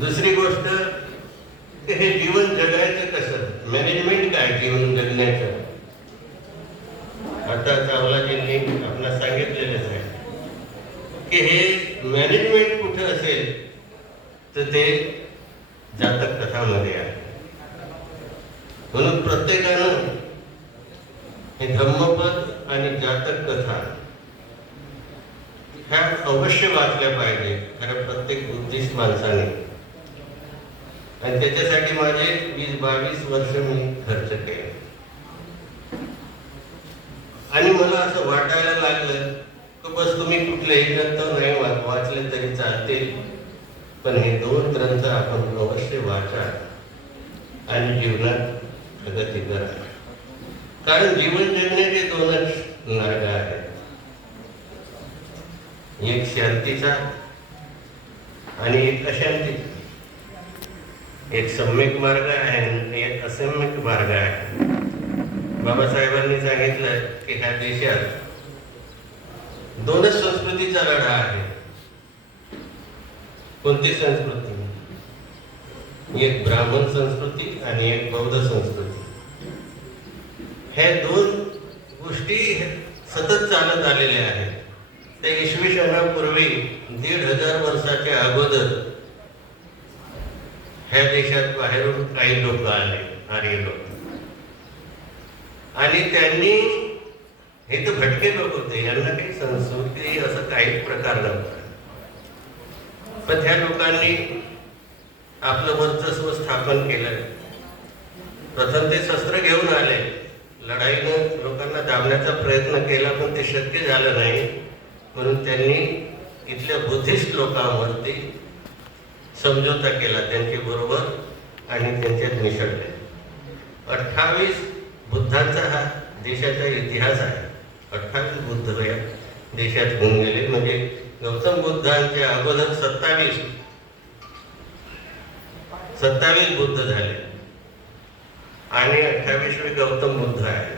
दुसरी गोष्ट की हे जीवन जगायचं कसं, मॅनेजमेंट काय जीवन जगण्याचं. आता चावलाजींनी आपल्याला सांगितलेलंच आहे की हे मॅनेजमेंट कुठं असेल तर ते जातक कथामध्ये आहे. म्हणून प्रत्येकानं हे धम्मपद आणि जातक कथा ह्या अवश्य वाचल्या पाहिजे खरं प्रत्येक बुद्धिस्ट माणसाने. आणि त्याच्यासाठी माझे 20-22 वर्ष मी खर्च केले. आणि मला असं वाटायला लागलं की बस तुम्ही कुठलेही ग्रंथ नाही वाचले तरी चालतील, पण हे 2 ग्रंथ आपण अवश्य वाचा आणि जीवनात प्रगती करा. कारण जीवन जगण्याचे 2च मार्ग आहेत, एक शांतीचा आणि एक अशांतीचा. एक सम्यक मार्ग आहे आणि एक असम्यक मार्ग आहे. बाबासाहेबांनी सांगितलं की ह्या देशात 2च संस्कृतीचा लढा आहे. कोणती संस्कृती? एक ब्राह्मण संस्कृती आणि एक बौद्ध संस्कृती. ह्या 2 गोष्टी सतत चालत आलेल्या आहेत. त्या इसवी सनापूर्वी 1500 वर्षाच्या अगोदर ह्या देशात बाहेरून काही लोक आले, आर्य लोक, आणि त्यांनी, हे तर भटके लोक होते, यांना काही संस्कृती असं काही प्रकार नव्हता. पण ह्या लोकांनी आपलं वर्चस्व स्थापन केलं. प्रथम ते शस्त्र घेऊन आले, लढाईनं लोकांना दाबण्याचा प्रयत्न केला, पण ते शक्य झालं नाही. म्हणून त्यांनी इथल्या बुद्धिस्ट लोकांवरती समझोता केला त्यांच्या बरोबर आणि त्यांच्यात मिसळले. 28 बुद्धांचा हा देशाचा इतिहास आहे. 28 बुद्ध या देशात होऊन गेले. म्हणजे गौतम बुद्धांच्या अगोदर 27 बुद्ध झाले आणि 28वे गौतम बुद्ध आहे.